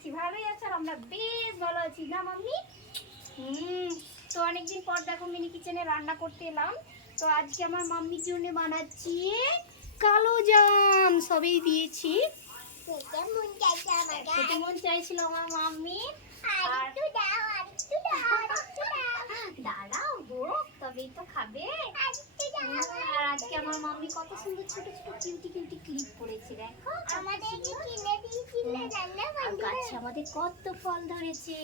আছি, ভালোই আছো? আর আমরা বেশ ভালো আছি না মাম্মি? তো অনেকদিন পর দেখো মিনি কিচেনে রান্না করতে এলাম। তো আজকে আমার মাম্মির জন্য বানাচ্ছি কালো জাম, সবই দিয়েছি। খেতে মন চাইছিল আমার মাম্মি। আর দাঁড়াও গো, তবেই তো খাবে। আর আজকে আমার মাম্মি কত সুন্দর ছোট ছোট কিউটি কিউটি ক্লিপ পড়েছে, দেখো আর গাছে আমাদের কত ফল ধরেছে।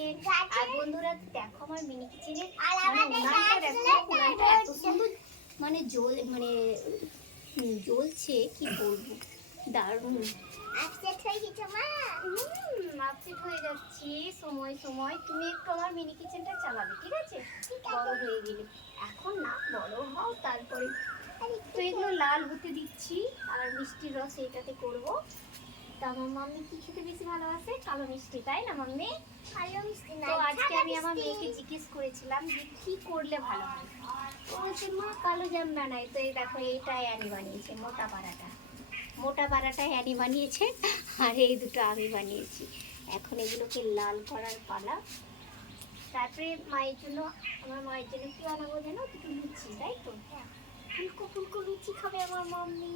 আর বন্ধুরা দেখো আমার মিনি কিচেনের উনানটা দেখো, উনানটা এত সুন্দর মানে জ্বলছে, কি বলবো, দারুণ। আপসেট হয়ে যাচ্ছি সময় সময়। তুমি একটু আমার মিনি কিচেনটা চালাবে, ঠিক আছে? বড় হয়ে গেলে, এখন না, বড় হও তারপরে। তো এগুলো লাল হতে দিচ্ছি আর মিষ্টির রস এটাতে করবো। তা আমার মাম্মি কি খেতে বেশি ভালোবাসে? কালো মিষ্টি, তাই না মাম্মি? কালো মিষ্টি না, তো আজকে আমি আমার মেয়েকে জিজ্ঞেস করেছিলাম যে কি করলে ভালো হয়। ও বলছে মা কালো জাম বানাই। তো এই দেখো, এইটাই অ্যানি বানিয়েছে, মোটা পাড়াটা অ্যানি বানিয়েছে, আর এই দুটো আমি বানিয়েছি। এখন এগুলোকে লাল করার পালা। তারপরে আমার মায়ের জন্য কি বানাবো যেন, দুটো লুচি, তাই তো? ফুলকো ফুলকো লুচি খাবে আমার মাম্মি।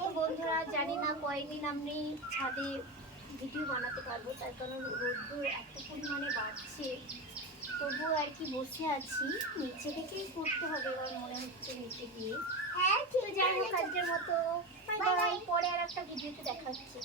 তো বন্ধুরা জানি না কয়দিন আমি ছাদে ভিডিও বানাতে পারবো, তার কারণ রোদ্দুর এত পরিমাণে বাড়ছে। তবুও আর কি বসে আছি, নিচে থেকেই করতে হবে এবার মনে হচ্ছে, নিচে গিয়ে। তো যাই হোক, আজকের মতো বাই বাই, পরে আর একটা ভিডিওতে দেখা হচ্ছে।